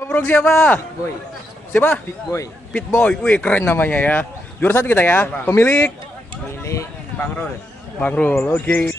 Bro siapa? Boy, Siapa? Big Boy, Pit Boy. Wih, keren namanya ya. Juara satu kita ya. Iya, Bang. Pemilik milik Bang Rul. Bang Rul. Oke.